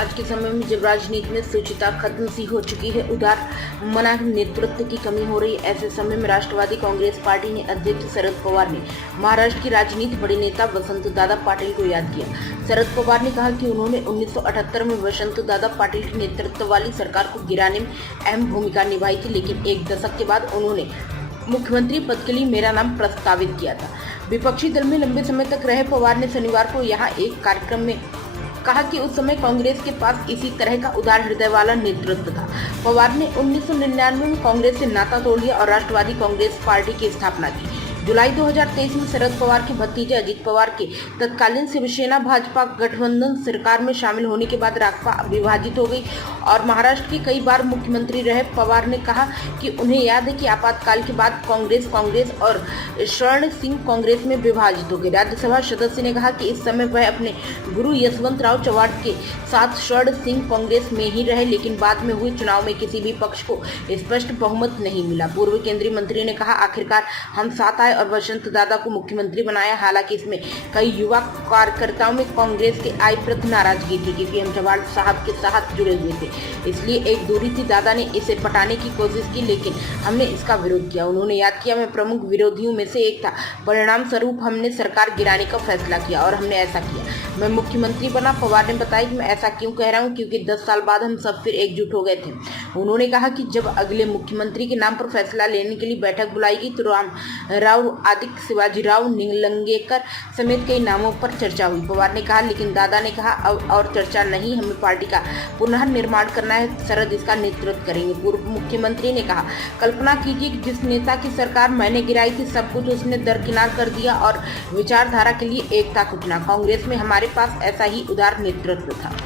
आज के समय में जब राजनीति में शुचिता खत्म सी हो चुकी है, उदार मना नेतृत्व की कमी हो रही है, ऐसे समय में राष्ट्रवादी कांग्रेस पार्टी ने अध्यक्ष शरद पवार ने महाराष्ट्र की राजनीति बड़े नेता वसंत दादा पाटिल को याद किया। शरद पवार ने कहा कि उन्होंने 1978 में वसंत दादा पाटिल की नेतृत्व वाली सरकार को गिराने में अहम भूमिका निभाई थी, लेकिन एक दशक के बाद उन्होंने मुख्यमंत्री पद के लिए मेरा नाम प्रस्तावित किया था। विपक्षी दल में लंबे समय तक रहे पवार ने शनिवार को यहाँ एक कार्यक्रम में कहा कि उस समय कांग्रेस के पास इसी तरह का उदार हृदय वाला नेतृत्व था। पवार ने 1999 में कांग्रेस से नाता तोड़ लिया और राष्ट्रवादी कांग्रेस पार्टी की स्थापना की। जुलाई 2023 में शरद पवार के भतीजे अजित पवार के तत्कालीन शिवसेना भाजपा गठबंधन सरकार में शामिल होने के बाद रासपा विभाजित हो गई और महाराष्ट्र के कई बार मुख्यमंत्री रहे। पवार ने कहा कि उन्हें याद है कि आपातकाल के बाद कांग्रेस और स्वर्ण सिंह कांग्रेस में विभाजित हो गई। राज्यसभा सदस्य ने कहा कि इस समय वह अपने गुरु यशवंतराव चव्हाण के साथ स्वर्ण सिंह कांग्रेस में ही रहे, लेकिन बाद में हुए चुनाव में किसी भी पक्ष को स्पष्ट बहुमत नहीं मिला। पूर्व केंद्रीय मंत्री ने कहा, आखिरकार हम साथ आए और वसंत दादा को मुख्यमंत्री बनाया। हालांकि इसमें कई युवा कार्यकर्ताओं में कांग्रेस के आय प्रति नाराजगी थी, क्योंकि हम चव्हाण साहब के साथ जुड़े हुए थे, इसलिए एक दूरी थी। दादा ने इसे पटाने की कोशिश की, लेकिन हमने इसका विरोध किया। उन्होंने याद किया, मैं प्रमुख विरोधियों में से एक था। परिणाम स्वरूप हमने सरकार गिराने का फैसला किया और हमने ऐसा किया। मैं मुख्यमंत्री बना। पवार ने बताया कि मैं ऐसा क्यों कह रहा हूं, क्योंकि 10 साल बाद हम सब फिर एकजुट हो गए थे। उन्होंने कहा कि जब अगले मुख्यमंत्री के नाम पर फैसला लेने के लिए बैठक बुलाई गई तो राव आदित्य शिवाजीराव निलंगेकर समेत कई नामों पर चर्चा हुई। पवार ने कहा, लेकिन दादा ने कहा अब और चर्चा नहीं, हमें पार्टी का पुनर्निर्माण करना है, शरद इसका नेतृत्व करेंगे। पूर्व मुख्यमंत्री ने कहा, कल्पना कीजिए कि जिस नेता की सरकार मैंने गिराई थी, सब कुछ उसने दरकिनार कर दिया और विचारधारा के लिए एकता को चुना। कांग्रेस में हमारे पास ऐसा ही उदार नेतृत्व था।